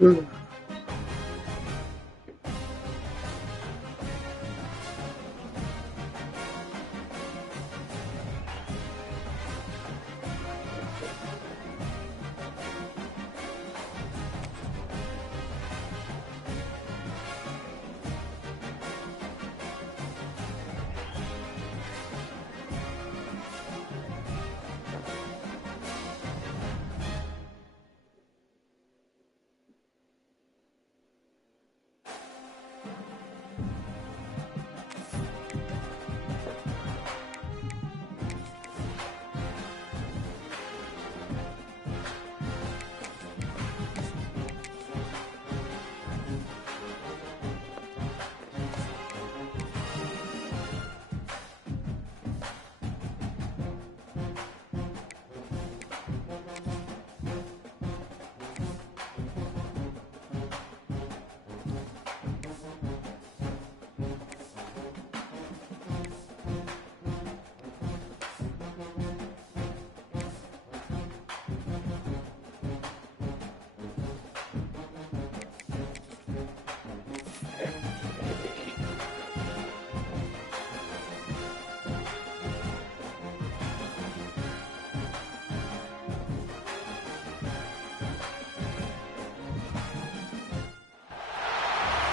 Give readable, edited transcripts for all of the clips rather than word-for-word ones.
Mm.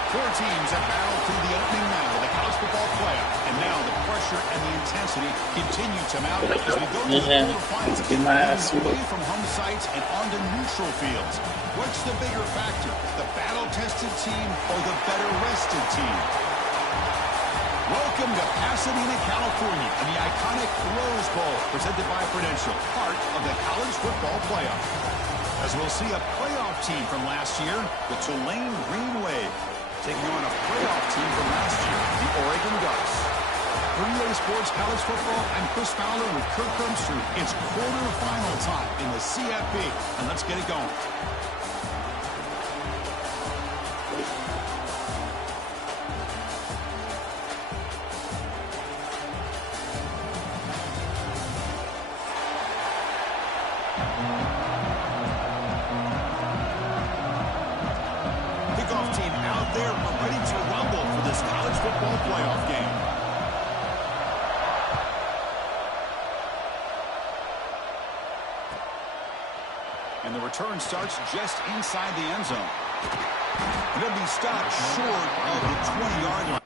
4 teams have battled through the opening round of the college football playoff, and now the pressure and the intensity continue to mount as we go to the quarterfinals, away from home sites and onto neutral fields. What's the bigger factor, the battle-tested team or the better-rested team? Welcome to Pasadena, California, and the iconic Rose Bowl, presented by Prudential, part of the college football playoff. As we'll see a playoff team from last year, the Tulane Green Wave, taking on a playoff team from last year, the Oregon Ducks. For EA Sports College Football, I'm Chris Fowler with Kirk Crumpster. It's quarterfinal time in the CFP, and let's get it going. And the return starts just inside the end zone. It'll be stopped short of the 20-yard line.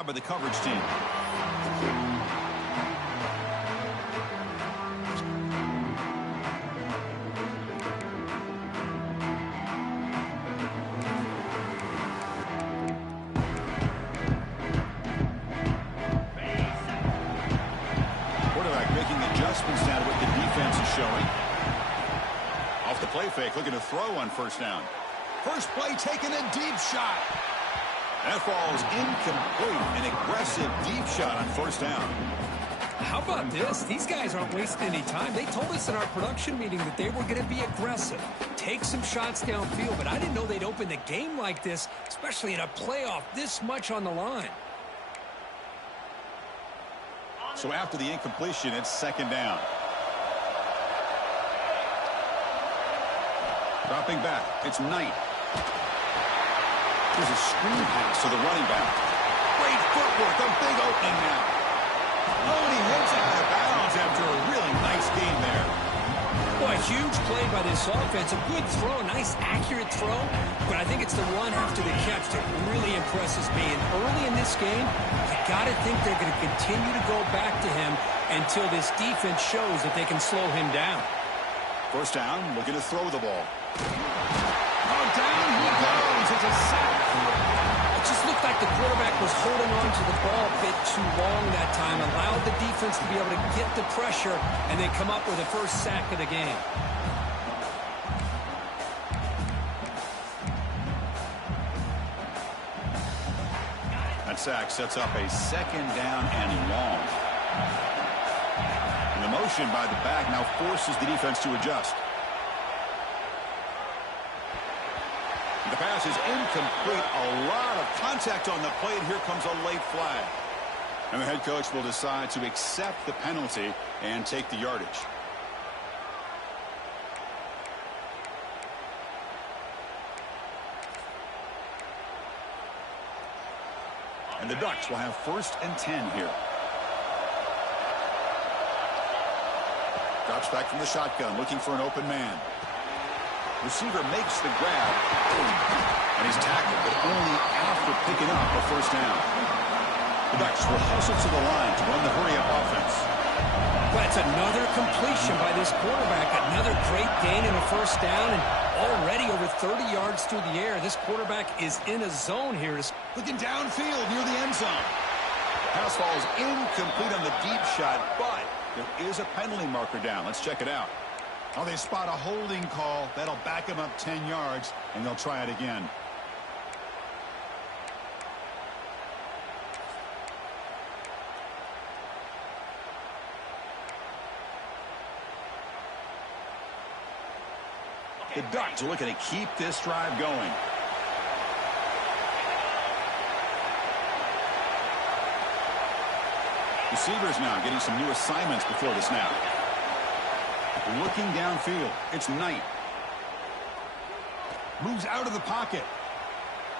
Job by the coverage team. Quarterback making adjustments now to what the defense is showing. Off the play fake, looking to throw on first down. First play, taking a deep shot. That falls incomplete. An aggressive deep shot on first down. How about this? These guys aren't wasting any time. They told us in our production meeting that they were going to be aggressive, take some shots downfield, but I didn't know they'd open the game like this, especially in a playoff, this much on the line. So after the incompletion, it's second down. Dropping back, it's Knight. Here's a screen pass to the running back. Great footwork, a big opening now. Oh, and he hits it out of bounds after a really nice game there. Well, a huge play by this offense. A good throw, nice accurate throw. But I think it's the run after the catch that really impresses me. And early in this game, you got to think they're going to continue to go back to him until this defense shows that they can slow him down. First down, looking to throw the ball. Oh, down he goes. It's a sack. It just looked like the quarterback was holding on to the ball a bit too long that time, allowed the defense to be able to get the pressure, and they come up with the first sack of the game. That sack sets up a second down and long. And the motion by the back now forces the defense to adjust. The pass is incomplete. A lot of contact on the play, and here comes a late flag. And the head coach will decide to accept the penalty and take the yardage. And the Ducks will have 1st and 10 here. Drops back from the shotgun, looking for an open man. Receiver makes the grab, and he's tackled, but only after picking up a first down. The Ducks will hustle to the line to run the hurry-up offense. Well, it's another completion by this quarterback. Another great gain in a first down, and already over 30 yards through the air. This quarterback is in a zone here. Looking downfield near the end zone. Pass falls incomplete on the deep shot, but there is a penalty marker down. Let's check it out. Oh, they spot a holding call. That'll back them up 10 yards, and they'll try it again. The Ducks are looking to keep this drive going. Receivers now getting some new assignments before the snap. Looking downfield, it's Knight. Moves out of the pocket.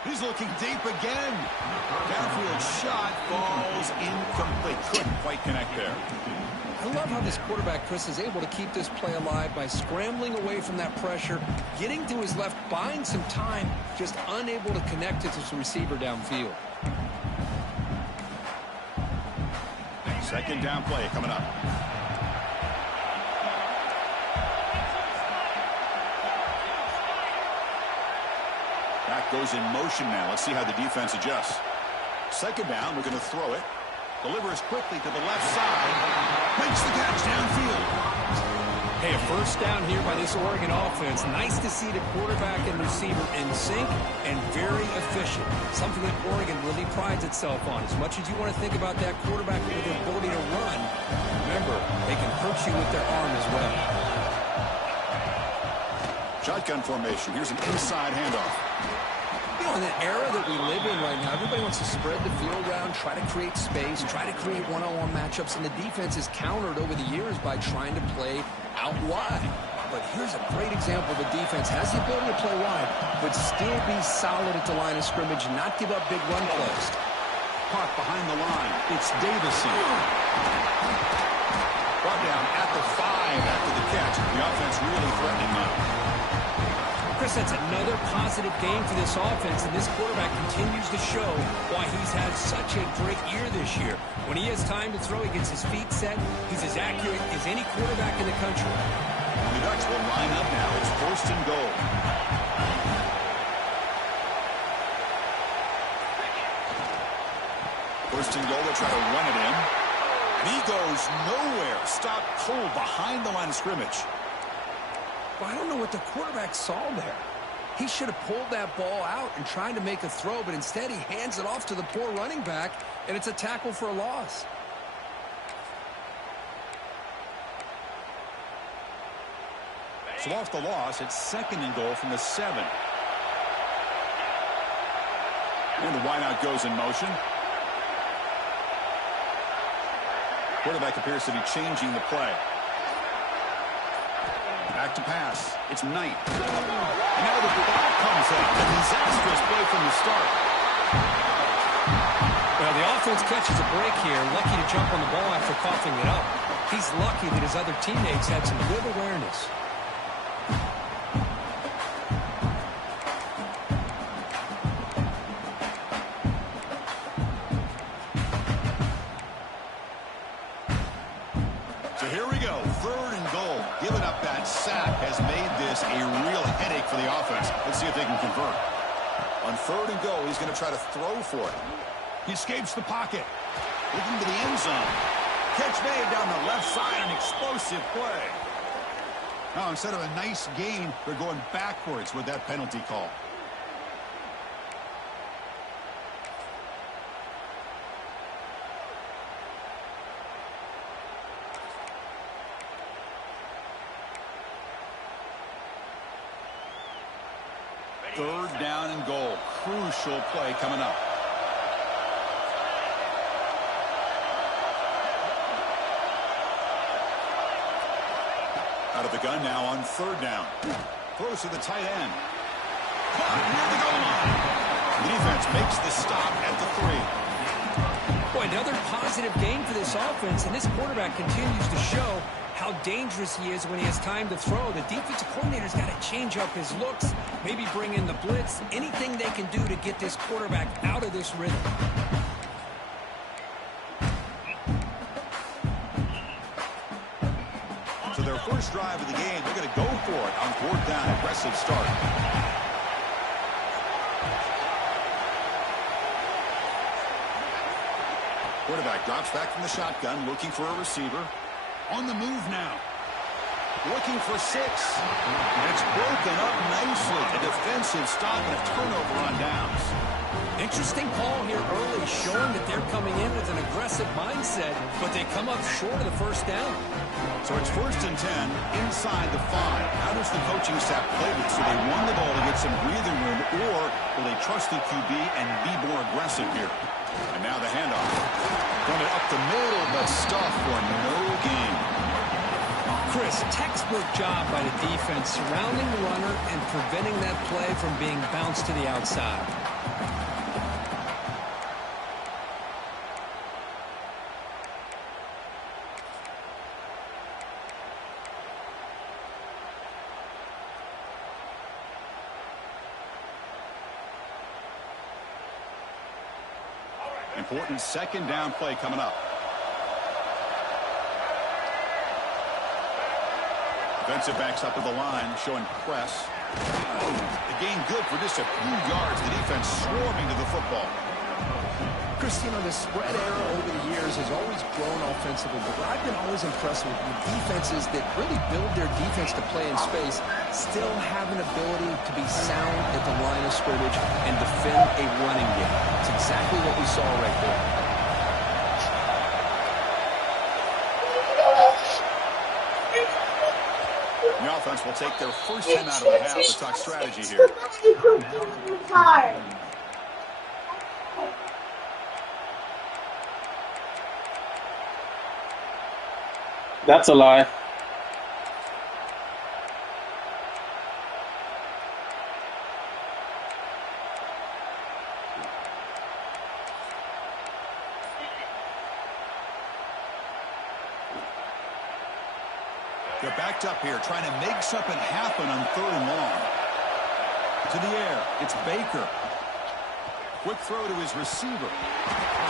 He's looking deep again. Downfield shot falls incomplete. Couldn't quite connect there. I love how this quarterback, Chris, is able to keep this play alive by scrambling away from that pressure, getting to his left, buying some time, just unable to connect it to his receiver downfield. Second down play coming up. Back goes in motion now. Let's see how the defense adjusts. Second down, we're going to throw it. Delivers quickly to the left side. Makes the catch downfield. Hey, a first down here by this Oregon offense. Nice to see the quarterback and receiver in sync and very efficient. Something that Oregon really prides itself on. As much as you want to think about that quarterback with their ability to run, remember, they can hurt you with their arm as well. Shotgun formation. Here's an inside handoff. You know, in the era that we live in right now, everybody wants to spread the field around, try to create space, try to create one-on-one matchups, and the defense is countered over the years by trying to play out wide. But here's a great example. The defense has the ability to play wide, but still be solid at the line of scrimmage, not give up big run plays. Caught behind the line. It's Davison. Brought down at the 5 after the catch. The offense really threatening now. Chris, that's another positive game for this offense, and this quarterback continues to show why he's had such a great year this year. When he has time to throw, he gets his feet set. He's as accurate as any quarterback in the country. The Ducks will line up now. It's 1st and goal. First and goal, they'll try to run it in. And he goes nowhere. Stopped cold behind the line of scrimmage. Well, I don't know what the quarterback saw there. He should have pulled that ball out and tried to make a throw, but instead he hands it off to the poor running back, and it's a tackle for a loss. So off the loss, it's 2nd and goal from the 7. And the wideout goes in motion. Quarterback appears to be changing the play. Back to pass. It's Knight. And now the ball comes out. A disastrous play from the start. Well, the offense catches a break here. Lucky to jump on the ball after coughing it up. He's lucky that his other teammates had some good awareness. So here we go. 3rd and goal. Giving up that sack has made this a real headache for the offense. Let's see if they can convert. On 3rd and goal, he's going to try to throw for it. He escapes the pocket. Looking to the end zone. Catch made down the left side. An explosive play. Now, instead of a nice gain, they're going backwards with that penalty call. Third down and goal. Crucial play coming up. Out of the gun now on 3rd down. Throws to the tight end. Caught near the goal line. The defense makes the stop at the 3. Boy, another positive gain for this offense, and this quarterback continues to show how dangerous he is when he has time to throw. The defensive coordinator's got to change up his looks, maybe bring in the blitz, anything they can do to get this quarterback out of this rhythm. So their first drive of the game, they're going to go for it on 4th down. Aggressive start. Quarterback drops back from the shotgun, looking for a receiver. On the move now. Looking for 6. And it's broken up nicely. A defensive stop and a turnover on downs. Interesting call here early, showing that they're coming in with an aggressive mindset, but they come up short of the first down. So it's 1st and 10 inside the 5. How does the coaching staff play this? Do they run the ball to get some breathing room, or will they trust the QB and be more aggressive here? And now the handoff. Run it up the middle, but stuff for no gain. Chris, textbook job by the defense, surrounding the runner and preventing that play from being bounced to the outside. Important 2nd down play coming up. Defensive backs up at the line, showing press. The gain good for just a few yards. The defense swarming to the football. Chris, you know, the spread era over the years has always grown offensively, but what I've been always impressed with defenses that really build their defense to play in space still have an ability to be sound at the line of scrimmage and defend a running game. It's exactly what we saw right there. The offense will take their first 10 out of the half to talk strategy here. That's a lie. They're backed up here, trying to make something happen on 3rd and long. To the air, it's Baker. Quick throw to his receiver.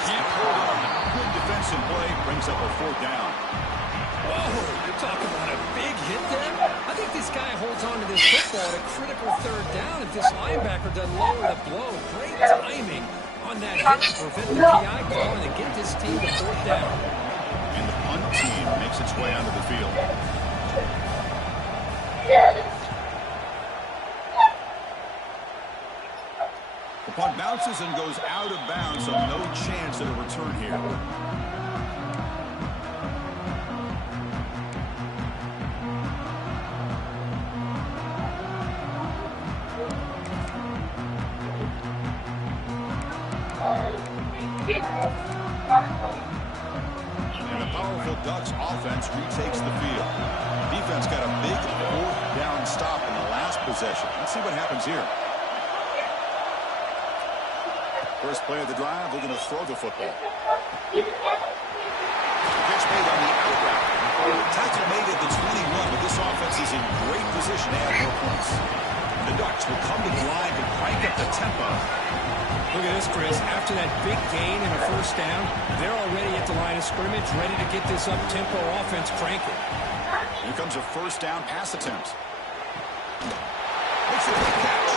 Can't hold on. Good defensive play, brings up a 4th down. Whoa, you're talking about a big hit there? I think this guy holds on to this football at a critical 3rd down if this linebacker doesn't lower the blow. Great timing on that hit to prevent the PI call and to get this team to 4th down. And the punt team makes its way onto the field. The punt bounces and goes out of bounds, so no chance at a return here. And the powerful Ducks offense retakes the field. Defense got a big fourth down stop in the last possession. Let's see what happens here. First play of the drive, they're going to throw the football. Pitch made on the out route. Tackle made at the 21, but this offense is in great position to add more points. The Ducks will come to the line to crank up the tempo. Look at this, Chris. After that big gain and a first down, they're already at the line of scrimmage, ready to get this up-tempo offense cranking. Here comes a first down pass attempt. It's a quick catch.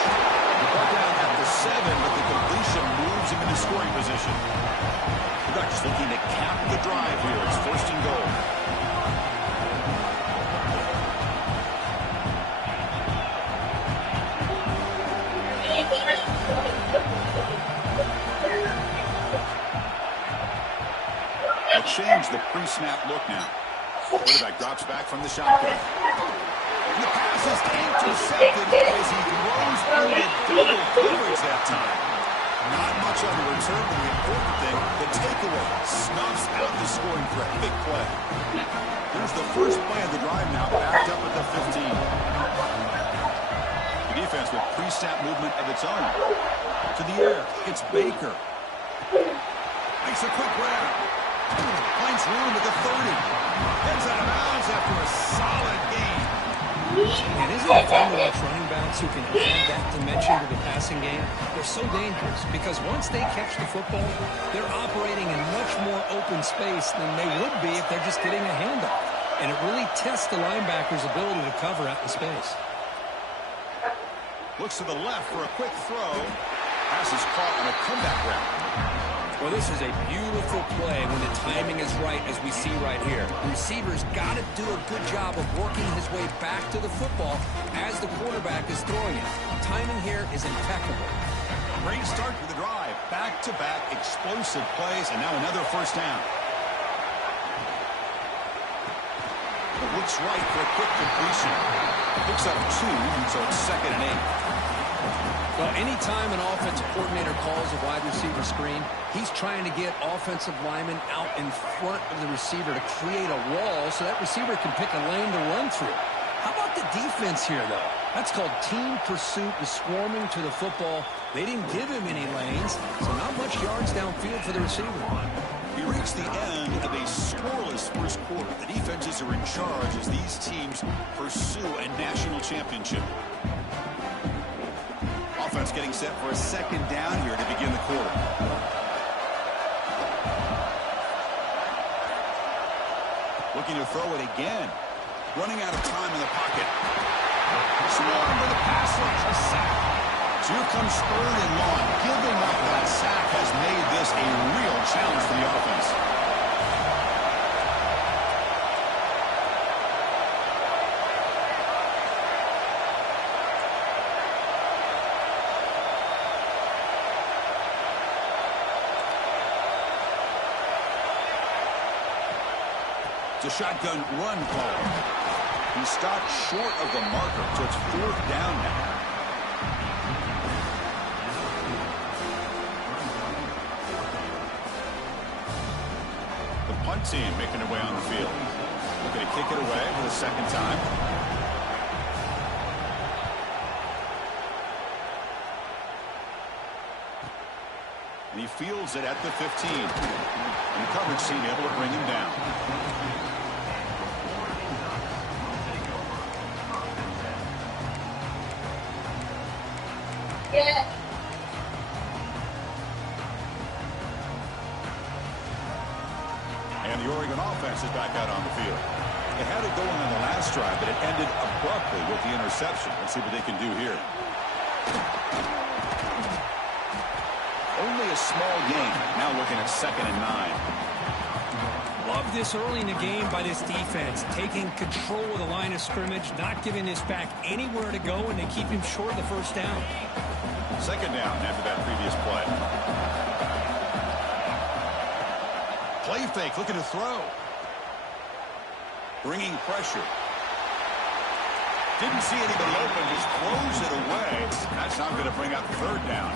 Ball down at the 7, but the completion moves him into scoring position. The Ducks looking to cap the drive here. It's first and goal. They'll change the pre-snap look now. Quarterback drops back from the shotgun. And the pass is intercepted as he throws through the double coverage that time. Not much on the return, but the important thing, the takeaway snuffs out the scoring threat. Big play. Here's the first play of the drive now, backed up at the 15. The defense with pre-snap movement of its own. To the air, it's Baker. Makes a quick grab. Finds room at the 30. Heads out of bounds after a solid gain. And isn't it fun to watch running backs who can add that dimension to the passing game? They're so dangerous because once they catch the football, they're operating in much more open space than they would be if they're just getting a handoff. And it really tests the linebacker's ability to cover out in space. Looks to the left for a quick throw. Pass is caught on a comeback route. Well, this is a beautiful play when the timing is right, as we see right here. The receiver's got to do a good job of working his way back to the football as the quarterback is throwing it. Timing here is impeccable. Great start to the drive. Back-to-back explosive plays, and now another first down. Looks right for a quick completion. Picks up 2, so it's 2nd and 8. Well, anytime an offensive coordinator calls a wide receiver screen, he's trying to get offensive linemen out in front of the receiver to create a wall so that receiver can pick a lane to run through. How about the defense here, though? That's called team pursuit and swarming to the football. They didn't give him any lanes, so not much yards downfield for the receiver. We reach the end of a scoreless first quarter. The defenses are in charge as these teams pursue a national championship. Offense getting set for a second down here to begin the quarter. Looking to throw it again. Running out of time in the pocket. Swarmed by the pass rush. A sack. So here comes 3rd and long. Giving up that sack has made this a real challenge for the offense. It's a shotgun run call. He stopped short of the marker, so it's 4th down now. The punt team making their way on the field. Looking to kick it away for the second time. And he fields it at the 15. And the coverage team able to bring him down. Yeah. And the Oregon offense is back out on the field. They had it going on the last drive, but it ended abruptly with the interception. Let's see what they can do here. Only a small gain. Now looking at 2nd and 9. Love this early in the game by this defense, taking control of the line of scrimmage, not giving this back anywhere to go, and they keep him short of the first down. Second down after that previous play. Play fake, looking to throw. Bringing pressure. Didn't see anybody open, just throws it away. That's not going to bring up third down.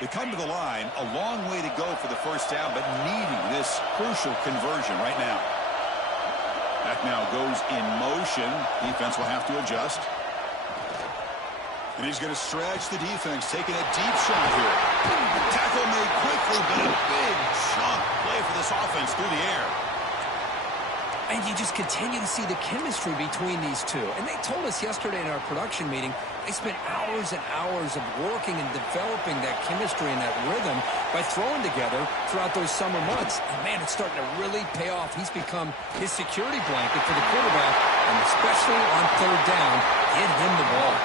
They come to the line, a long way to go for the first down, but needing this crucial conversion right now. That now goes in motion. Defense will have to adjust. And he's going to stretch the defense, taking a deep shot here. Tackle made quickly, but a big chunk play for this offense through the air. And you just continue to see the chemistry between these two. And they told us yesterday in our production meeting, they spent hours and hours of working and developing that chemistry and that rhythm by throwing together throughout those summer months. And, man, it's starting to really pay off. He's become his security blanket for the quarterback, and especially on third down, get him the ball.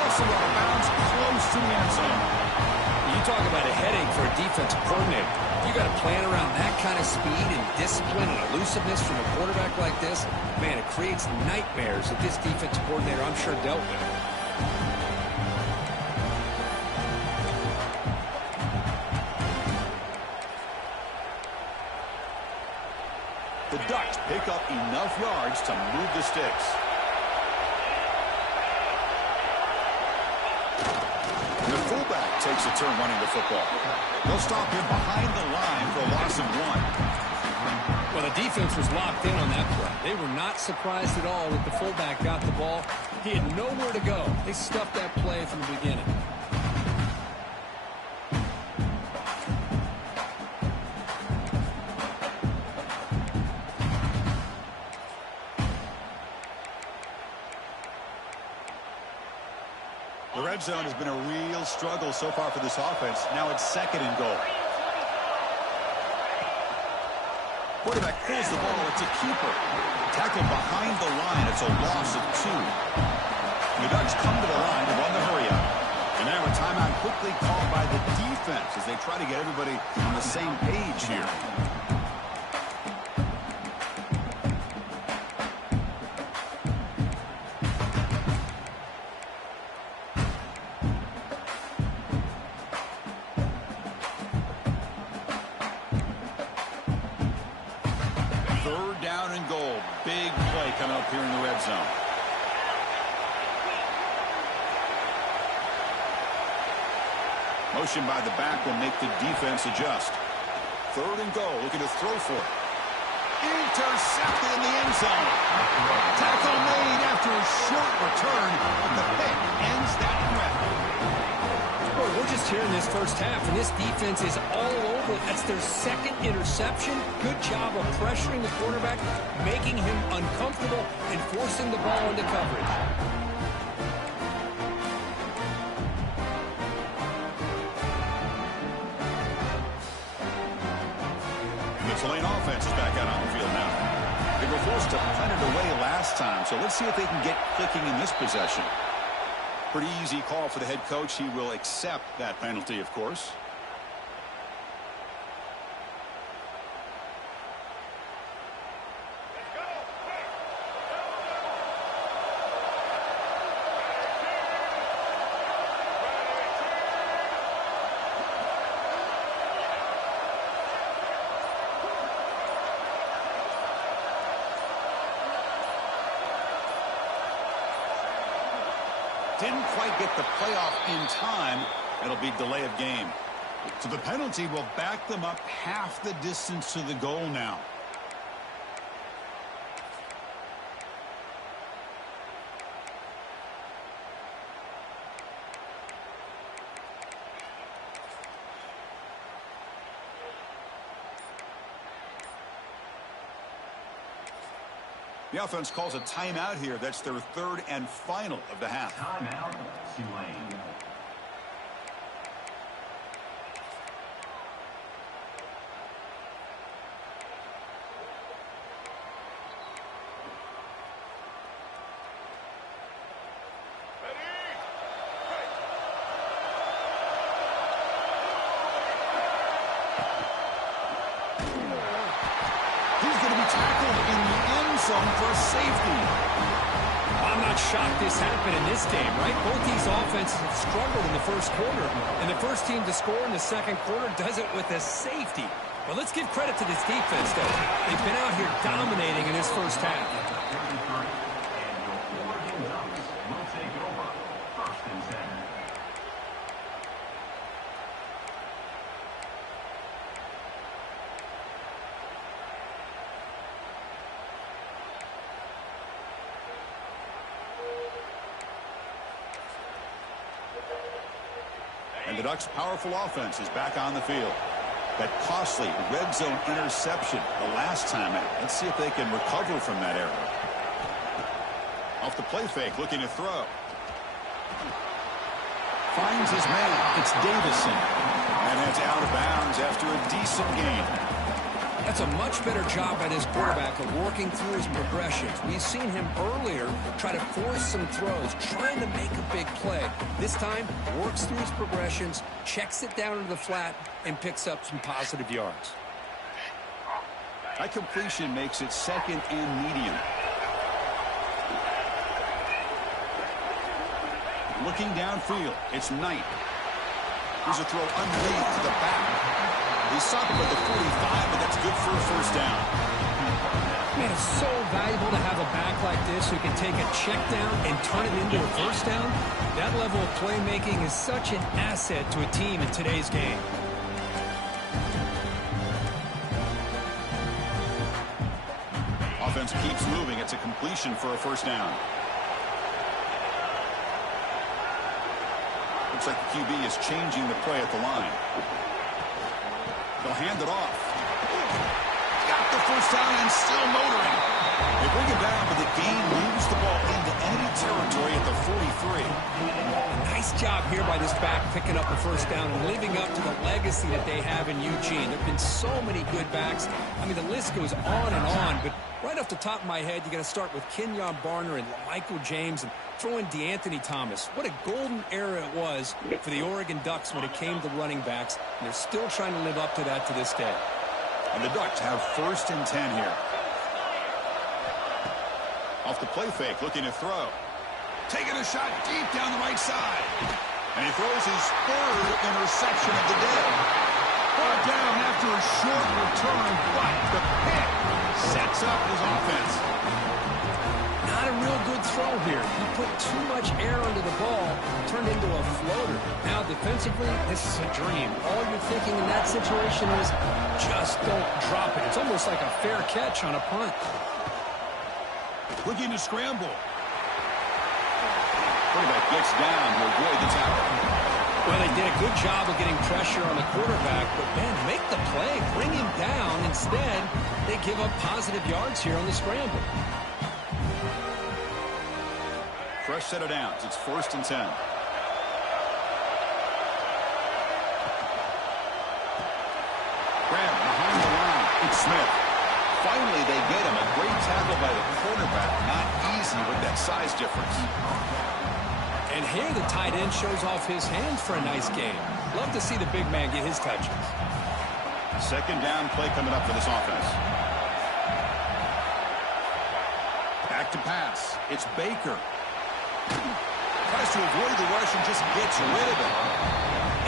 Also out of bounds, close to the end zone. You talk about a headache for a defensive coordinator. You got to plan around that kind of speed and discipline and elusiveness from a quarterback like this. Man, it creates nightmares that this defensive coordinator, I'm sure, dealt with. The Ducks pick up enough yards to move the sticks. The fullback takes a turn running the football. They'll stop him behind the line for a loss of 1. Well, the defense was locked in on that play. They were not surprised at all that the fullback got the ball. He had nowhere to go. They stuffed that play from the beginning. The red zone has been a real struggle so far for this offense. Now it's second and goal. Quarterback pulls the ball. It's a keeper. Tackled behind the line. It's a loss of 2. The Ducks come to the line to run the hurry up. And now a timeout quickly called by the defense as they try to get everybody on the same page here. Coming up here in the red zone. Motion by the back will make the defense adjust. Third and goal, looking to throw for it. Intercepted in the end zone. Tackle made after a short return, but the pick ends that threat. Boy, we're just here in this first half, and this defense is all over. That's their second interception. Good job of pressuring the quarterback, making him uncomfortable, and forcing the ball into coverage. The Tulane offense is back out on the field now. They were forced to punt it away last time, so let's see if they can get clicking in this possession. Pretty easy call for the head coach. He will accept that penalty, of course. Didn't quite get the playoff in time. It'll be delay of game. So the penalty will back them up half the distance to the goal now. The offense calls a timeout here. That's their third and final of the half. Timeout, Tulane. zone for a safety. I'm not shocked this happened in this game, right? Both these offenses have struggled in the first quarter, and the first team to score in the second quarter does it with a safety. But let's give credit to this defense, though. They've been out here dominating in this first half. And the Ducks' powerful offense is back on the field. That costly red zone interception the last time out. Let's see if they can recover from that error. Off the play fake, looking to throw. Finds his man. It's Davison. And it's out of bounds after a decent gain. That's a much better job by this quarterback of working through his progressions. We've seen him earlier try to force some throws, trying to make a big play. This time, works through his progressions, checks it down into the flat, and picks up some positive yards. That completion makes it second and medium. Looking downfield, it's Knight. Here's a throw underneath to the back. He stopped him at the 45, but that's good for a first down. Man, it's so valuable to have a back like this who can take a check down and turn it into a first down. That level of playmaking is such an asset to a team in today's game. Offense keeps moving. It's a completion for a first down. Looks like the QB is changing the play at the line. They'll hand it off. Got the first down and still motoring. They bring it down, but the game moves the ball into enemy territory at the 43. Nice job here by this back picking up a first down and living up to the legacy that they have in Eugene. There have been so many good backs. I mean, the list goes on and on, but right off the top of my head, you got to start with Kenyon Barner and Michael James and throw in DeAnthony Thomas. What a golden era it was for the Oregon Ducks when it came to running backs, and they're still trying to live up to that to this day. And the Ducks have 1st and 10 here. Off the play fake, looking to throw. Taking a shot deep down the right side. And he throws his 3rd interception of the day. Brought down after a short return, but the pick sets up his offense. Not a real good throw here. He put too much air under the ball, turned into a floater. Now, defensively, this is a dream. All you're thinking in that situation is just don't drop it. It's almost like a fair catch on a punt. Looking to scramble. Quarterback gets down to avoid the tackle. Well, they did a good job of getting pressure on the quarterback, but, man, make the play. Bring him down. Instead, they give up positive yards here on the scramble. Fresh set of downs. It's 1st and 10. Grab behind the line. It's Smith. Finally, they get him. A great tackle by the quarterback. Not easy with that size difference. And here the tight end shows off his hands for a nice game. Love to see the big man get his touches. Second down play coming up for this offense. Back to pass. It's Baker. Tries to avoid the rush and just gets rid of it.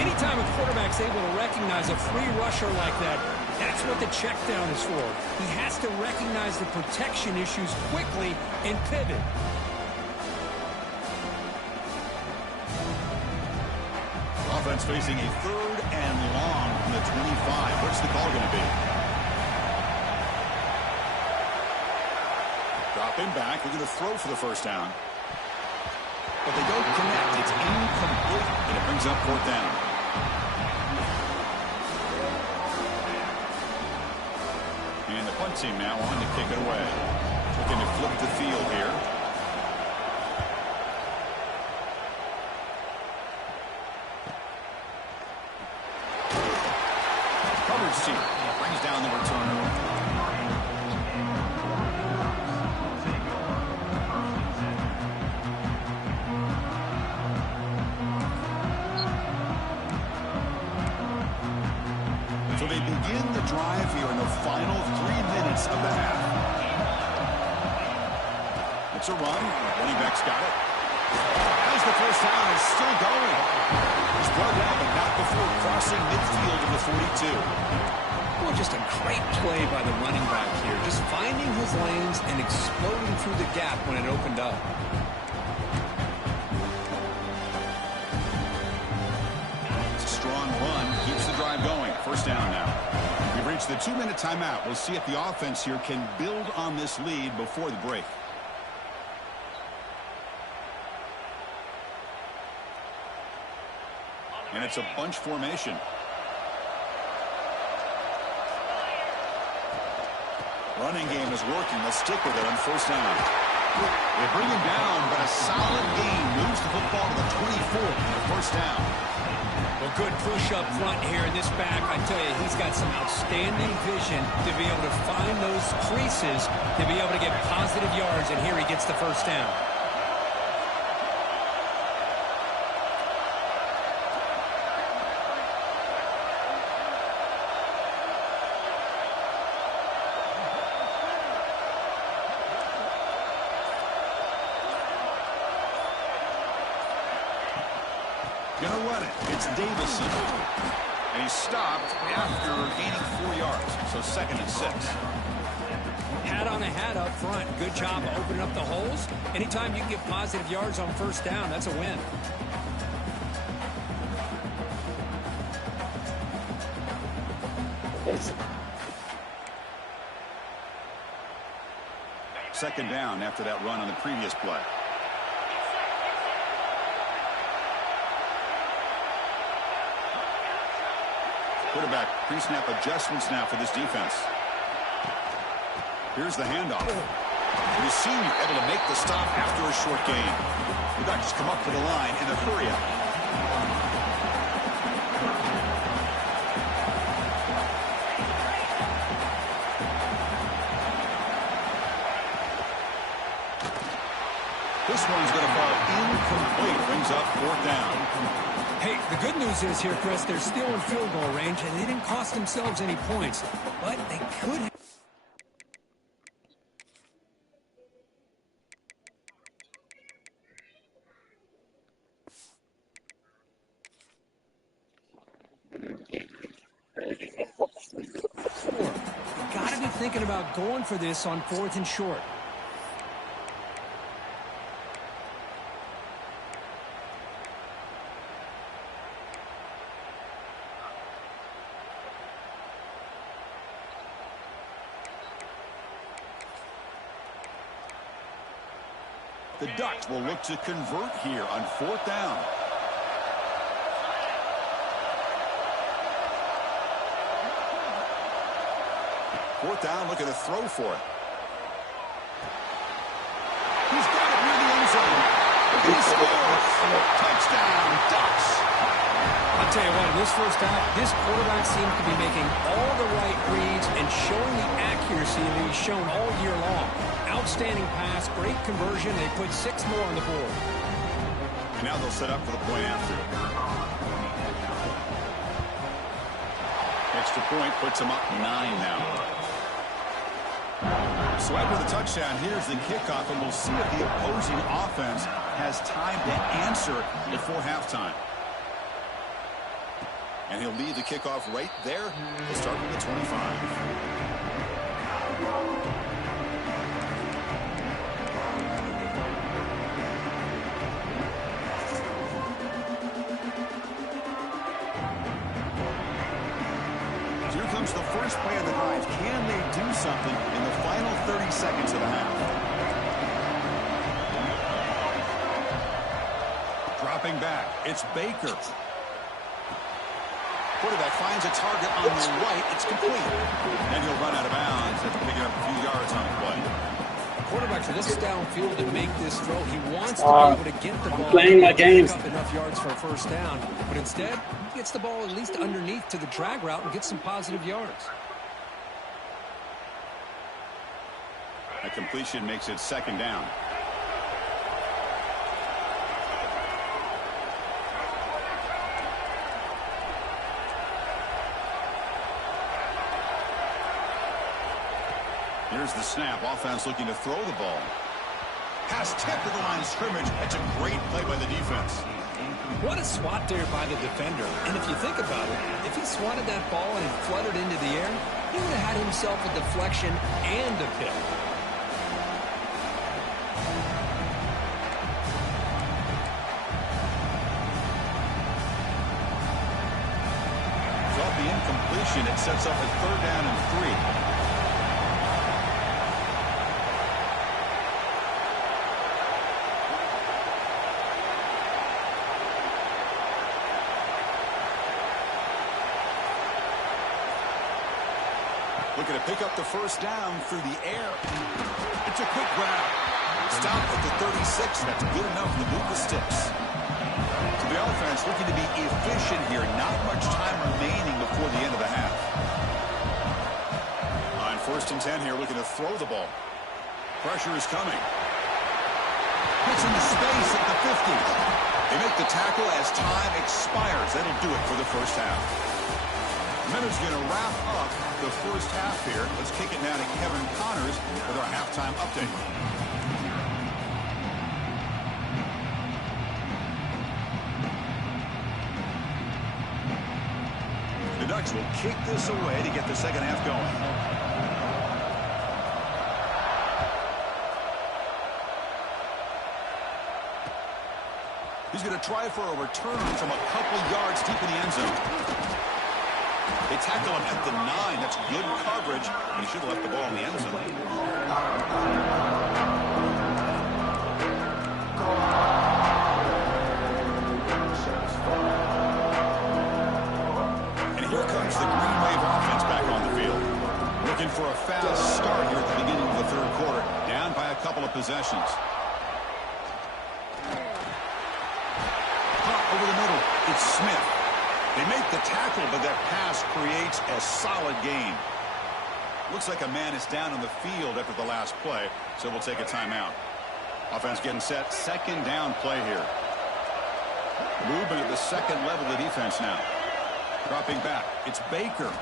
Anytime a quarterback's able to recognize a free rusher like that, that's what the check down is for. He has to recognize the protection issues quickly and pivot. Offense facing a 3rd and long from the 25. What's the call going to be? Dropping back. We're going to throw for the first down. But they don't connect. It's incomplete, and it brings up 4th down. And the punt team now on to kick it away. Looking to flip the field here. Coverage team brings down the return. So they begin the drive here in the final 3 minutes of the half. Gets a run. Running back's got it. As the first down is still going. He's brought down, but not before crossing midfield of the 42. Well, just a great play by the running back here. Just finding his lanes and exploding through the gap when it opened up. It's a strong run. Keeps the drive going. First down now. We've reached the 2-minute timeout. We'll see if the offense here can build on this lead before the break. And it's a bunch formation. Running game is working. They'll stick with it on first down. They bring him down, but a solid gain moves the football to the 24 and a first down. Well, good push up front here in this back. I tell you, he's got some outstanding vision to be able to find those creases, to be able to get positive yards, and here he gets the first down. Gonna run it. It's Davison. And he's stopped after gaining 4 yards. So 2nd and 6. Hat on a hat up front. Good job opening up the holes. Anytime you can get positive yards on first down, that's a win. Second down after that run on the previous play. Quarterback pre-snap adjustments now for this defense. Here's the handoff. The senior able to make the stop after a short gain. The Ducks come up to the line in a hurry up. This one's going to fall incomplete. Brings up 4th down. Hey, the good news is here, Chris, they're still in field goal range, and they didn't cost themselves any points. But they could have. Got to be thinking about going for this on 4th and short. The Ducks will look to convert here on 4th down. Fourth down, looking to throw for it. He's got it near the end zone. He scores. Touchdown, Ducks. I'll tell you what, in this first half, this quarterback seems to be making all the right reads and showing the accuracy that he's shown all year long. Outstanding pass, great conversion. They put 6 more on the board. And now they'll set up for the point after. Extra point puts them up 9 now. So after the touchdown, here's the kickoff, and we'll see if the opposing offense has time to answer before halftime. And he'll lead the kickoff right there. He'll start with the 25. Here comes the first play of the drive. Can they do something in the final 30 seconds of the half? Dropping back, it's Baker. Quarterback finds a target on the right. It's complete. And he'll run out of bounds after picking up a few yards on the play. Quarterbacks looks downfield to make this throw. He wants to be able to get the ball. Playing my game. Pick up enough yards for a first down. But instead, he gets the ball at least underneath to the drag route and gets some positive yards. A completion makes it second down. Here's the snap. Offense looking to throw the ball. Pass tipped to the line of scrimmage. That's a great play by the defense. What a swat there by the defender. And if you think about it, if he swatted that ball and it fluttered into the air, he would have had himself a deflection and a pick. Off the incompletion, it sets up a 3rd down and 3. Looking to pick up the 1st down through the air. It's a quick grab. Stop at the 36. That's good enough to move the sticks. So the offense looking to be efficient here. Not much time remaining before the end of the half. On 1st and 10 here, looking to throw the ball. Pressure is coming. Puts into space at the 50. They make the tackle as time expires. That'll do it for the 1st half. Minutes going to wrap up the 1st half here. Let's kick it now to Kevin Connors with our halftime update. The Ducks will kick this away to get the 2nd half going. He's going to try for a return from a couple yards deep in the end zone. They tackle him at the 9. That's good coverage. He should have left the ball in the end zone. And here comes the Green Wave offense back on the field. Looking for a fast start here at the beginning of the 3rd quarter. Down by a couple of possessions. Caught over the middle. It's Smith. They make the tackle, but that pass creates a solid gain. Looks like a man is down on the field after the last play, so we'll take a timeout. Offense getting set. 2nd down play here. Movement at the 2nd level of the defense now. Dropping back. It's Baker.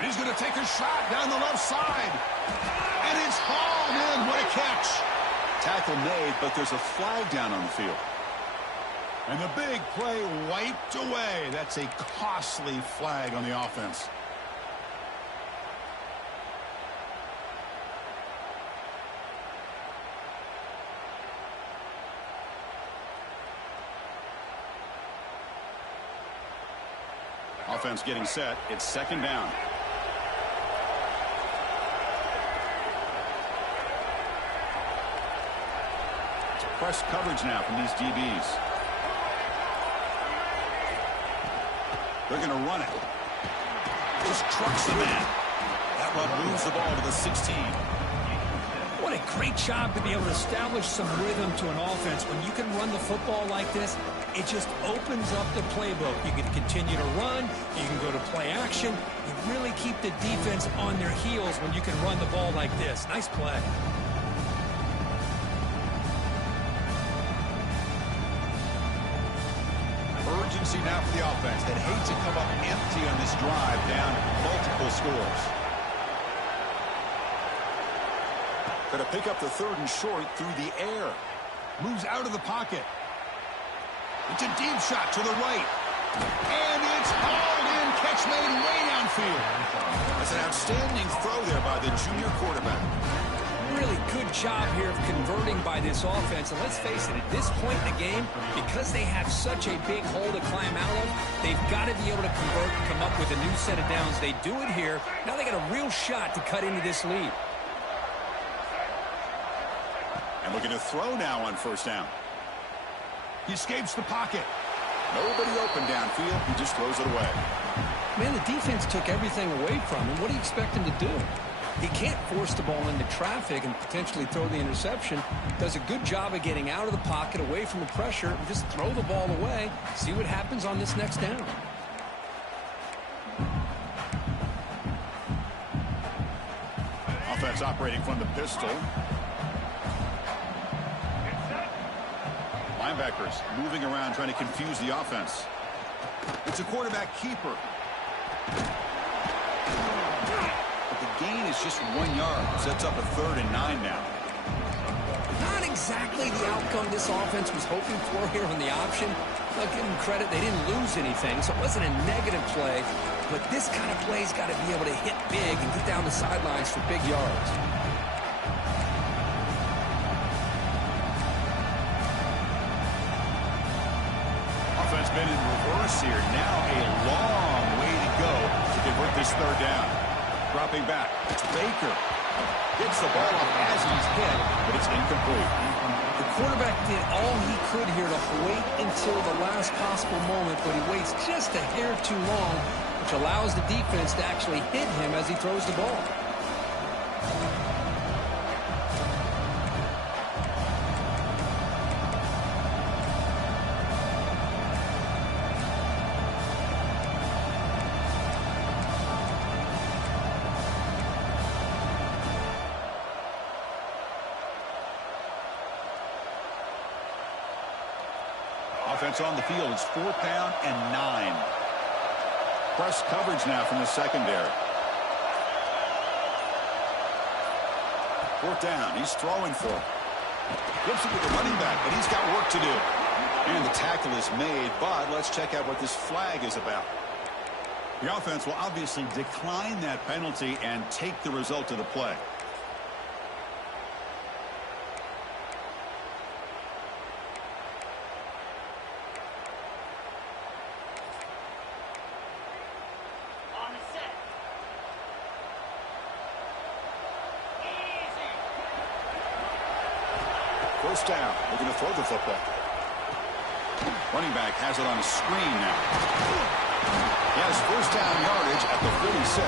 And he's going to take a shot down the left side. And it's hauled in. What a catch. Tackle made, but there's a flag down on the field. And the big play wiped away. That's a costly flag on the offense. Offense getting set. It's 2nd down. It's press coverage now from these DBs. They're going to run it. Just trucks the man. That one moves the ball to the 16. What a great job to be able to establish some rhythm to an offense. When you can run the football like this, it just opens up the playbook. You can continue to run. You can go to play action. You really keep the defense on their heels when you can run the ball like this. Nice play. Urgency now for the offense that hate to come up empty on this drive, down multiple scores. Going to pick up the 3rd and short through the air. Moves out of the pocket. It's a deep shot to the right. And it's hauled in. Catch made way downfield. That's an outstanding throw there by the junior quarterback. Really good job here of converting by this offense. And let's face it, at this point in the game, because they have such a big hole to climb out of, they've got to be able to convert and come up with a new set of downs. They do it here. Now they got a real shot to cut into this lead. And looking to throw now on 1st down. He escapes the pocket. Nobody open downfield. He just throws it away. Man, the defense took everything away from him. What do you expect him to do? He can't force the ball into traffic and potentially throw the interception. Does a good job of getting out of the pocket, away from the pressure, and just throw the ball away. See what happens on this next down. Offense operating from the pistol. Linebackers moving around trying to confuse the offense. It's a quarterback keeper. But the gain is just 1 yard. Sets up a 3rd and 9 now. exactly the outcome this offense was hoping for here on the option. I'll give them credit. They didn't lose anything, so it wasn't a negative play. But this kind of play's got to be able to hit big and get down the sidelines for big yards. Offense been in reverse here. Now a long way to go to convert this third down. Dropping back. It's Baker. Gets the ball off as he's hit, but it's incomplete. The quarterback did all he could here to wait until the last possible moment, but he waits just a hair too long, which allows the defense to actually hit him as he throws the ball. Offense on the field. It's 4th down and 9. Press coverage now from the secondary. 4th down. He's throwing for it. Flips it with the running back, but he's got work to do. And the tackle is made, but let's check out what this flag is about. The offense will obviously decline that penalty and take the result of the play. First down, looking to throw the football. Running back has it on a screen now. He has first down yardage at the 46.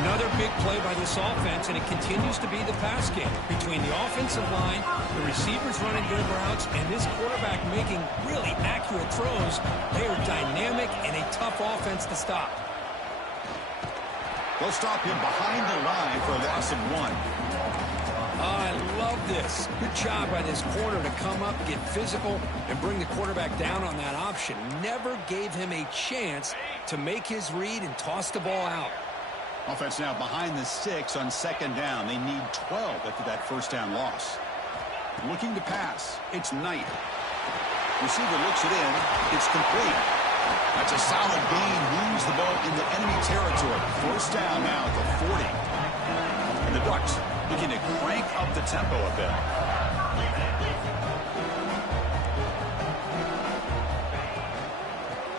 Another big play by this offense, and it continues to be the pass game. Between the offensive line, the receivers running good routes, and this quarterback making really accurate throws, they are dynamic and a tough offense to stop. They'll stop him behind the line for a loss of 1. I love this. Good job by this corner to come up, get physical, and bring the quarterback down on that option. Never gave him a chance to make his read and toss the ball out. Offense now behind the 6 on 2nd down. They need 12 after that first down loss. Looking to pass. It's Knight. Receiver looks it in. It's complete. That's a solid gain. Moves the ball into enemy territory. First down now at the 40. And the Ducks looking to crank up the tempo a bit.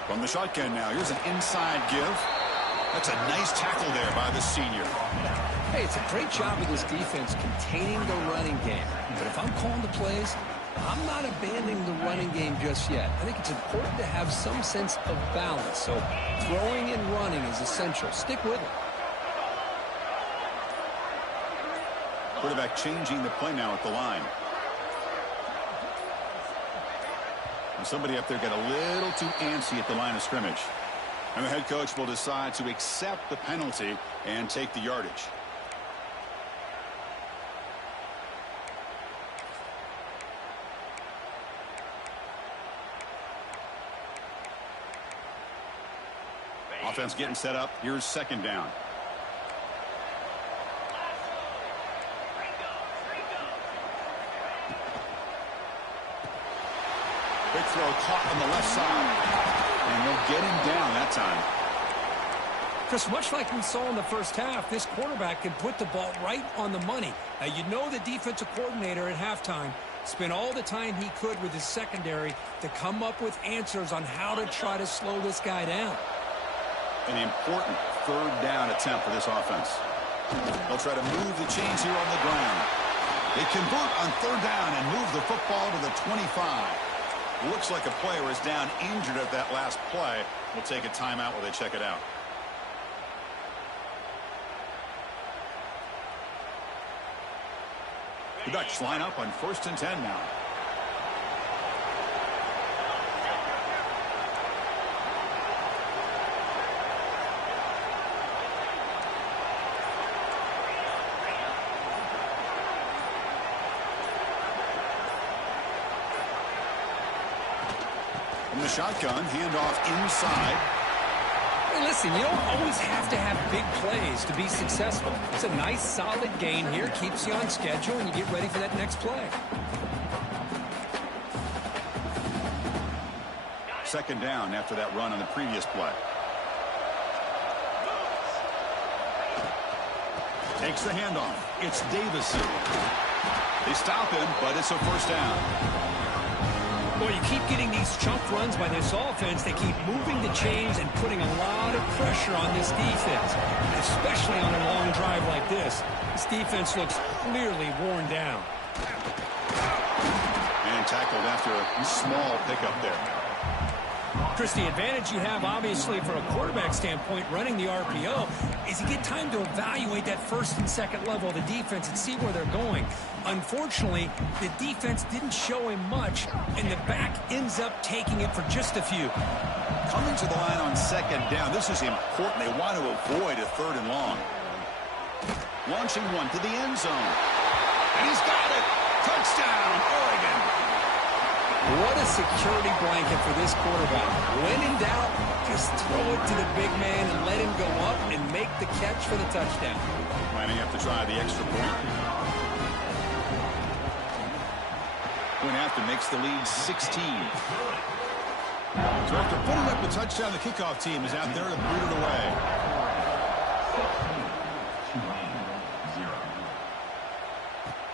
From the shotgun now, here's an inside give. That's a nice tackle there by the senior. Hey, it's a great job of this defense containing the running game. But if I'm calling the plays, I'm not abandoning the running game just yet. I think it's important to have some sense of balance. So throwing and running is essential. Stick with it. Quarterback changing the play now at the line. And somebody up there got a little too antsy at the line of scrimmage. And the head coach will decide to accept the penalty and take the yardage. Offense getting set up. Here's 2nd down. Big throw caught on the left side. And they'll get him down that time. Chris, much like we saw in the first half, this quarterback can put the ball right on the money. Now, you know the defensive coordinator at halftime spent all the time he could with his secondary to come up with answers on how to try to slow this guy down. An important 3rd down attempt for this offense. They'll try to move the chains here on the ground. They convert on 3rd down and move the football to the 25. Looks like a player is down injured at that last play. We'll take a timeout while they check it out. The Ducks line up on 1st and 10 now. From the shotgun, handoff inside. Hey, listen, you don't always have to have big plays. plays to be successful. It's a nice, solid gain here. Keeps you on schedule, and you get ready for that next play. Second down after that run on the previous play. Takes the handoff. It's Davison. They stop him, but it's a first down. Well, you keep getting these chunk runs by this offense. They keep moving the chains and putting a lot of pressure on this defense, especially on a long drive like this. This defense looks clearly worn down. And tackled after a small pickup there. Chris, the advantage you have, obviously, from a quarterback standpoint, running the RPO, is you get time to evaluate that first and second level of the defense and see where they're going. Unfortunately, the defense didn't show him much, and the back ends up taking it for just a few. Coming to the line on second down, this is important. They want to avoid a third and long. Launching one to the end zone. And he's got it. Touchdown, Oregon. What a security blanket for this quarterback. When in doubt, just throw it to the big man and let him go up and make the catch for the touchdown. Lining up to try the extra point. Point after makes the lead 16. So after putting up a touchdown, the kickoff team is out there to boot it away.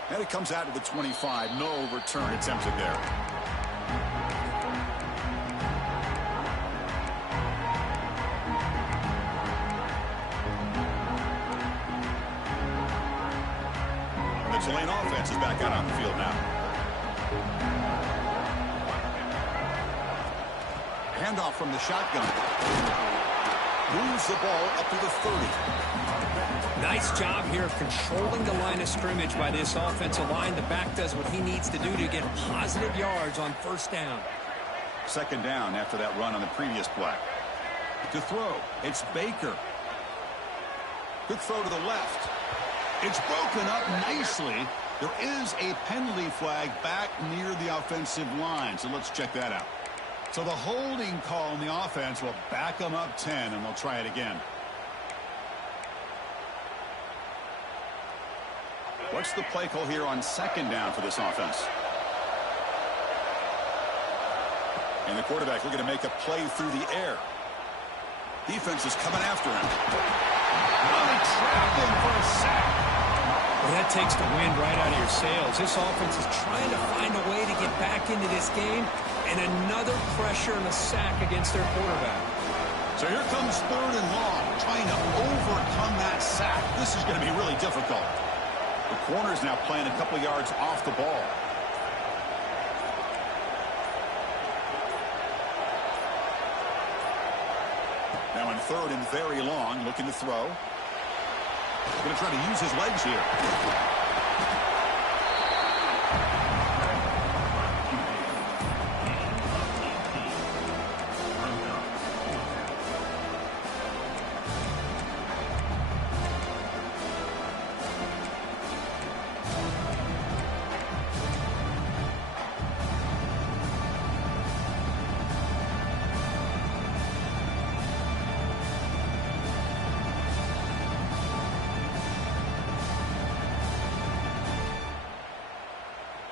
And it comes out to the 25. No return attempted there. The Tulane offense is back out on the field now. Handoff from the shotgun. Moves the ball up to the 30. Nice job here of controlling the line of scrimmage by this offensive line. The back does what he needs to do to get positive yards on first down. Second down after that run on the previous play. To throw, it's Baker. Good throw to the left. It's broken up nicely. There is a penalty flag back near the offensive line, so let's check that out. So the holding call on the offense will back them up 10, and they'll try it again. What's the play call here on second down for this offense? And the quarterback looking to make a play through the air. Defense is coming after him. Oh, they trapped him for a sack. Well, that takes the wind right out of your sails. This offense is trying to find a way to get back into this game, and another pressure and a sack against their quarterback. So here comes third and long, trying to overcome that sack. This is going to be really difficult. The corner's now playing a couple yards off the ball. Now in third and very long, looking to throw. Going to try to use his legs here.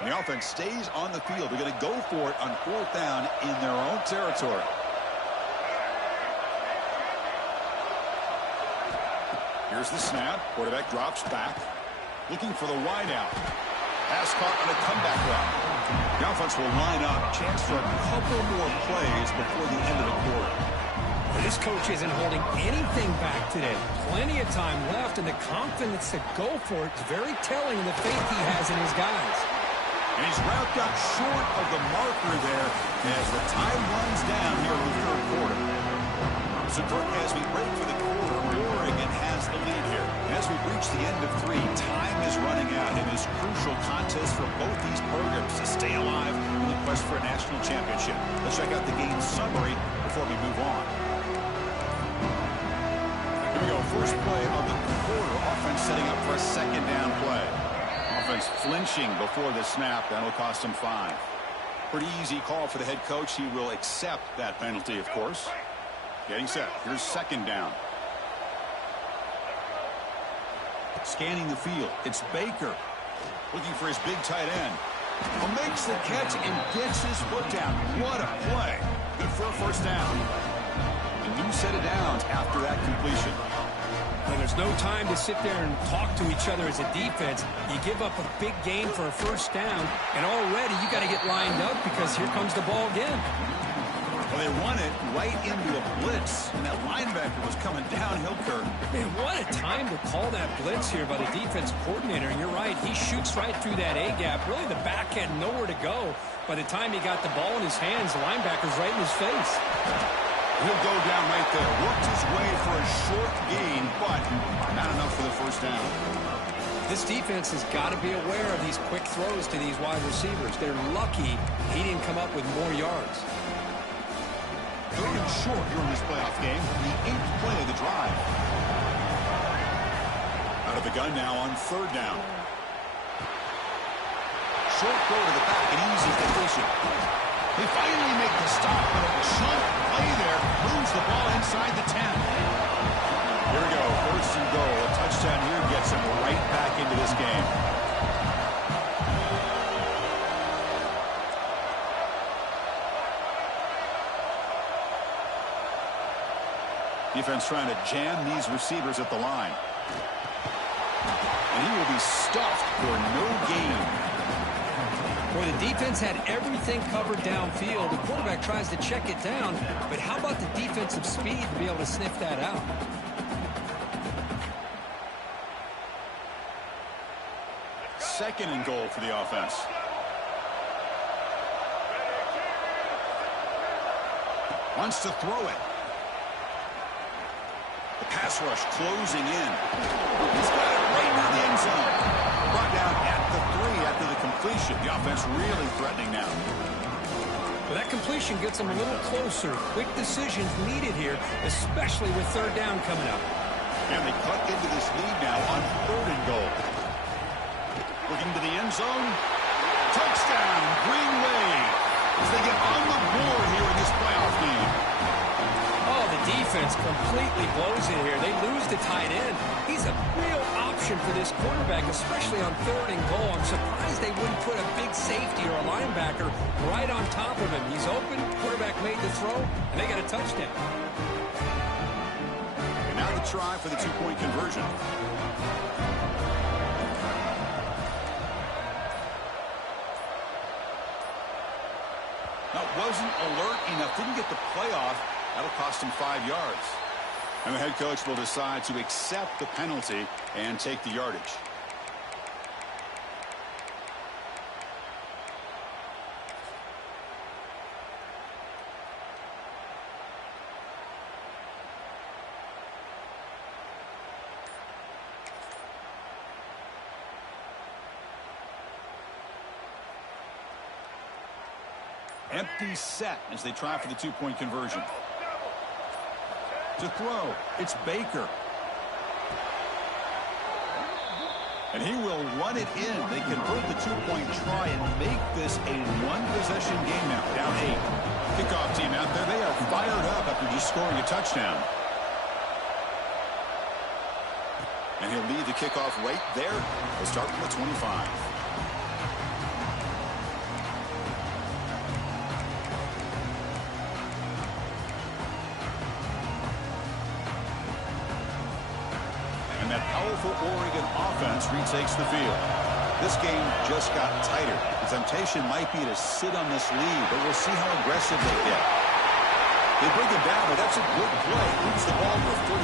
The offense stays on the field. They're going to go for it on fourth down in their own territory. Here's the snap. Quarterback drops back. Looking for the wide out. Pass caught on a comeback run. The offense will line up. Chance for a couple more plays before the end of the quarter. This coach isn't holding anything back today. Plenty of time left, and the confidence to go for it is very telling in the faith he has in his guys. And he's wrapped up short of the marker there as the time runs down here in the third quarter. So, as we break for the quarter, Oregon has the lead here. As we reach the end of three, time is running out in this crucial contest for both these programs to stay alive in the quest for a national championship. Let's check out the game summary before we move on. Here we go. First play of the quarter. Offense setting up for a second down play. Offense flinching before the snap. That'll cost him 5. Pretty easy call for the head coach. He will accept that penalty, of course. Getting set. Here's second down. Scanning the field, it's Baker. Looking for his big tight end. Makes the catch and gets his foot down. What a play. Good for a first down. A new set of downs after that completion. And there's no time to sit there and talk to each other as a defense. You give up a big gain for a first down, and already you got to get lined up because here comes the ball again. Well, they run it right into a blitz, and that linebacker was coming downhill, Kirk. Man, what a time to call that blitz here by the defense coordinator. And you're right, he shoots right through that A-gap. Really, the back had nowhere to go. By the time he got the ball in his hands, the linebacker's right in his face. He'll go down right there. Worked his way for a short gain, but not enough for the first down. This defense has got to be aware of these quick throws to these wide receivers. They're lucky he didn't come up with more yards. Third and short here in this playoff game. The 8th play of the drive. Out of the gun now on third down. Short throw to the back, an easy completion. They finally make the stop, but a chunk play there moves the ball inside the 10. Here we go, first and goal. A touchdown here gets him right back into this game. Defense trying to jam these receivers at the line. And he will be stuffed for no gain. Boy, the defense had everything covered downfield. The quarterback tries to check it down, but how about the defensive speed to be able to sniff that out? Second and goal for the offense. Wants to throw it. The pass rush closing in. He's got it right near the end zone. Brought down at the 3 after the completion. The offense really threatening now. Well, that completion gets them a little closer. Quick decisions needed here, especially with third down coming up. And they cut into this lead now on third and goal. Looking to the end zone. Touchdown, Green Wave, as they get on the board here in this playoff game. Oh, the defense completely blows it here. They lose the tight end. He's a real option for this quarterback, especially on third and goal. I'm surprised they wouldn't put a big safety or a linebacker right on top of him. He's open, quarterback made the throw, and they got a touchdown. And now the try for the two-point conversion. Now, wasn't alert enough, didn't get the playoff. That'll cost him 5 yards. And the head coach will decide to accept the penalty and take the yardage. Empty set as they try for the two-point conversion. To throw, it's Baker. And he will run it in. They convert the two-point try and make this a one-possession game now, down 8. Kickoff team out there, they are fired up after just scoring a touchdown. And he'll lead the kickoff right there. They'll start from the 25. And that powerful Oregon offense retakes the field. This game just got tighter. The temptation might be to sit on this lead, but we'll see how aggressive they get. They bring it down, but that's a good play. Moves the ball to 49.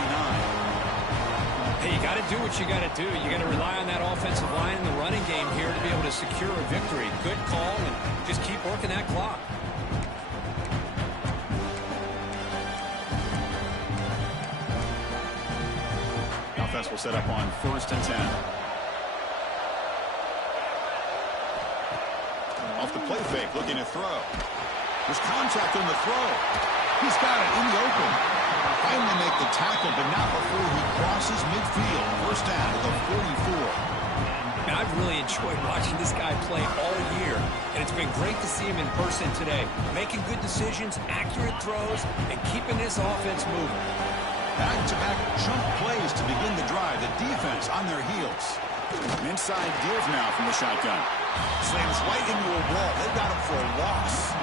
Hey, you got to do what you got to do. You got to rely on that offensive line in the running game here to be able to secure a victory. Good call, and just keep working that clock. Offense will set up on 1st and 10. Off the play fake, looking to throw. There's contact on the throw. He's got it in the open. Finally make the tackle, but not before he crosses midfield. First down at the 44. And I've really enjoyed watching this guy play all year, and it's been great to see him in person today. Making good decisions, accurate throws, and keeping this offense moving. Back-to-back chunk plays to begin the drive. The defense on their heels. Inside deals now from the shotgun. Slams right into a wall. They've got him for a loss.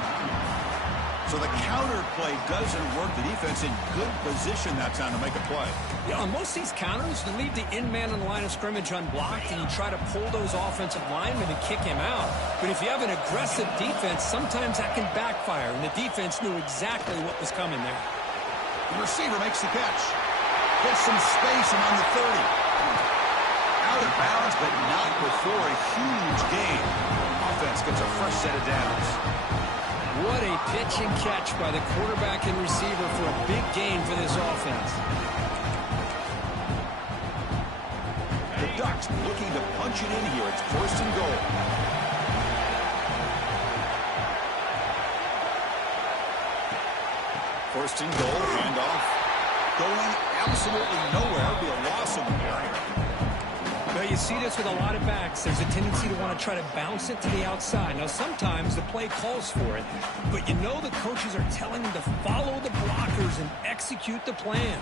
So the counter play doesn't work. The defense in good position that time to make a play. Yeah, on most of these counters, you leave the in-man on the line of scrimmage unblocked, and you try to pull those offensive linemen and kick him out. But if you have an aggressive defense, sometimes that can backfire, and the defense knew exactly what was coming there. The receiver makes the catch. Gets some space around the 30. Out of bounds, but not before a huge gain. Offense gets a fresh set of downs. What a pitch and catch by the quarterback and receiver for a big gain for this offense. The Ducks looking to punch it in here. It's first and goal. First and goal, handoff. Going absolutely nowhere. It'll be a loss of the area. Well, you see this with a lot of backs. There's a tendency to want to try to bounce it to the outside. Now, sometimes the play calls for it, but you know the coaches are telling them to follow the blockers and execute the plan.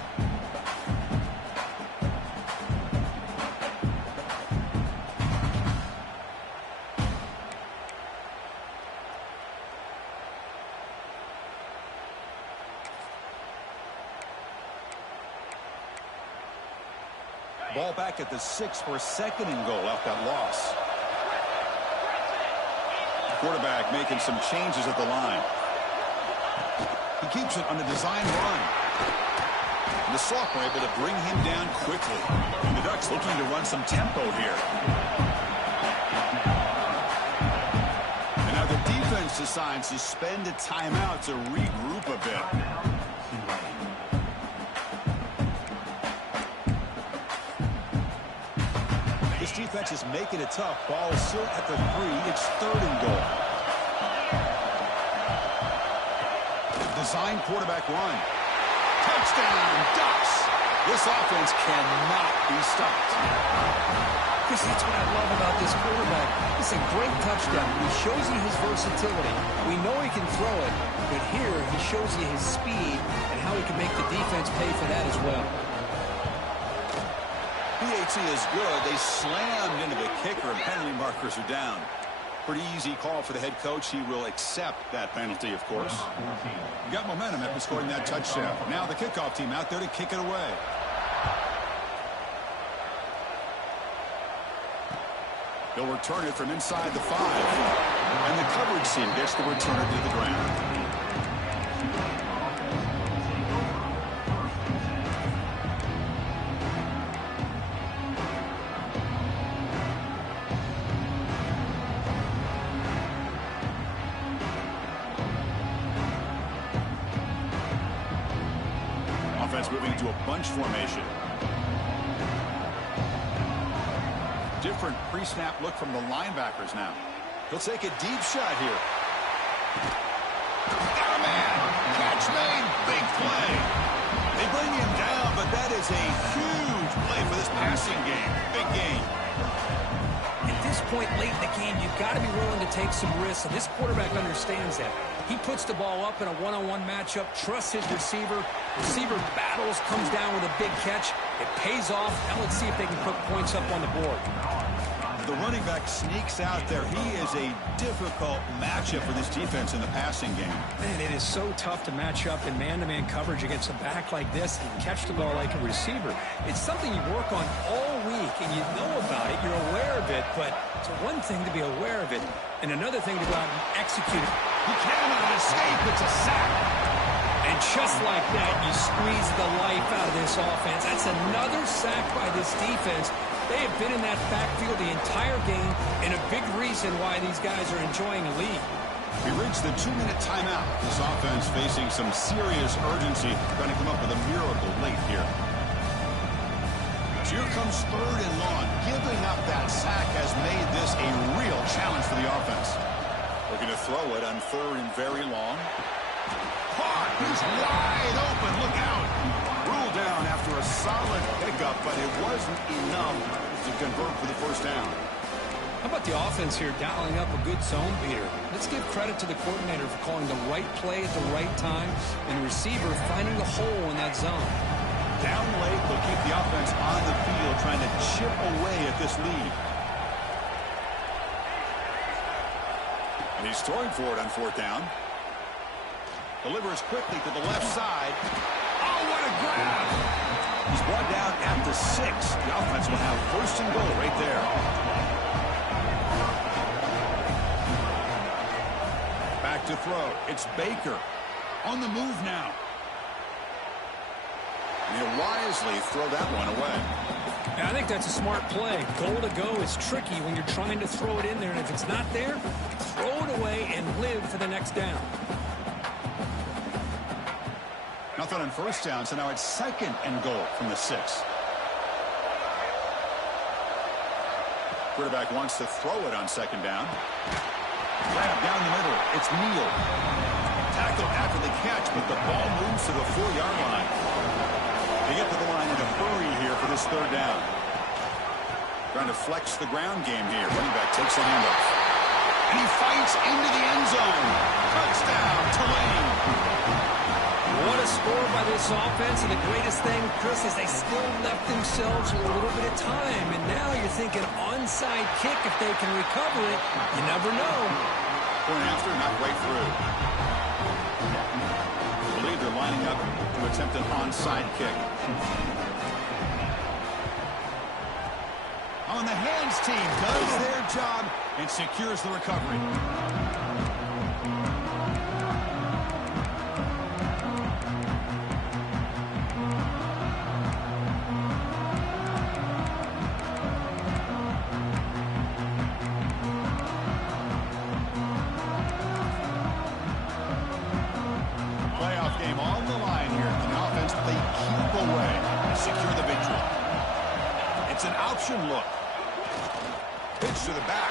Ball back at the 6 for a second and goal off that loss. Quarterback making some changes at the line. He keeps it on the design run. And the sophomore able to bring him down quickly. And the Ducks looking to run some tempo here. And now the defense decides to spend a timeout to regroup a bit. Defense is making it tough. Ball is still at the 3. It's third and goal. Design quarterback run. Touchdown, Ducks. This offense cannot be stopped. Chris, that's what I love about this quarterback. It's a great touchdown. He shows you his versatility. We know he can throw it, but here he shows you his speed and how he can make the defense pay for that as well. PAT is good. They slammed into the kicker, and penalty markers are down. Pretty easy call for the head coach. He will accept that penalty, of course. Got momentum after scoring that touchdown. Now the kickoff team out there to kick it away. He'll return it from inside the 5. And the coverage team gets the returner to the ground. Moving to a bunch formation. Different pre-snap look from the linebackers now. He'll take a deep shot here. Got a man. Catch made. Big play. They bring him down, but that is a huge play for this passing game. Big game. At this point late in the game, you've got to be willing to take some risks, and this quarterback understands that. He puts the ball up in a one-on-one matchup, trusts his receiver. Receiver battles, comes down with a big catch. It pays off. Now let's see if they can put points up on the board. The running back sneaks out there. He is a difficult matchup for this defense in the passing game. Man, it is so tough to match up in man-to-man coverage against a back like this and catch the ball like a receiver. It's something you work on all week, and you know about it. You're aware of it, but it's one thing to be aware of it, and another thing to go out and execute it. He cannot escape. It's a sack. And just like that, you squeeze the life out of this offense. That's another sack by this defense. They have been in that backfield the entire game, and a big reason why these guys are enjoying a lead. We reached the 2-minute timeout. This offense facing some serious urgency, trying to come up with a miracle late here. So here comes third and long. Giving up that sack has made this a real challenge for the offense. Looking to throw it on third and very long. Caught. He's wide open. Look out. Ruled down after a solid pickup, but it wasn't enough to convert for the first down. How about the offense here dialing up a good zone beater? Let's give credit to the coordinator for calling the right play at the right time and the receiver finding the hole in that zone. Down late, they'll keep the offense on the field, trying to chip away at this lead. And he's throwing for it on 4th down. Delivers quickly to the left side. Oh, what a grab! He's brought down at the 6. The offense will have 1st and goal right there. Back to throw. It's Baker. On the move now. And he'll wisely throw that one away. I think that's a smart play. Goal to go is tricky when you're trying to throw it in there, and if it's not there, throw it away and live for the next down. Nothing on 1st down, so now it's 2nd and goal from the 6. Quarterback wants to throw it on 2nd down. Grab down the middle. It's Neal. Tackle after the catch, but the ball moves to the 4-yard line. They get to the line in a hurry here for this 3rd down. Trying to flex the ground game here. Running back takes the handoff. And he fights into the end zone. Touchdown, Tulane. What a score by this offense, and the greatest thing, Chris, is they still left themselves a little bit of time, and now you're thinking onside kick if they can recover it. You never know. Point after, not right through. I believe they're lining up to attempt an onside kick. On the hands team does their job and secures the recovery. Playoff game on the line here. An offense they keep away and secure the victory. It's an option look. Pitch to the back.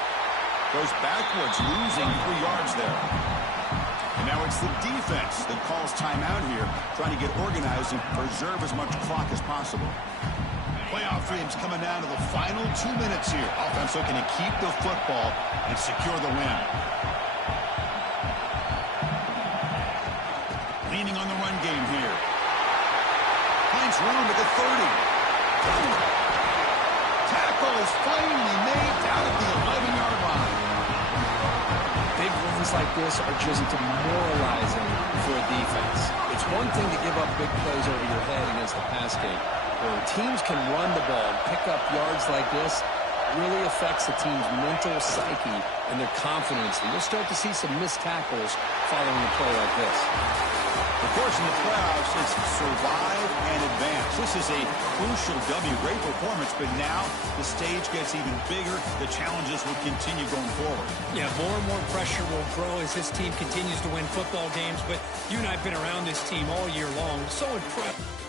Goes backwards, losing 3 yards there. And now it's the defense that calls timeout here, trying to get organized and preserve as much clock as possible. Playoff games coming down to the final 2 minutes here. Offense looking to keep the football and secure the win. Leaning on the run game here. Finds room at the 30. Tackle is finally made down at the 11-yard line. Big runs like this are just demoralizing for a defense. It's one thing to give up big plays over your head against the pass game. Where teams can run the ball and pick up yards like this, really affects the team's mental psyche and their confidence. And you'll start to see some missed tackles following a play like this. Of course, in the playoffs, it's survive and advance. This is a crucial W. Great performance, but now the stage gets even bigger. The challenges will continue going forward. Yeah, more and more pressure will grow as this team continues to win football games. But you and I have been around this team all year long. So impressed.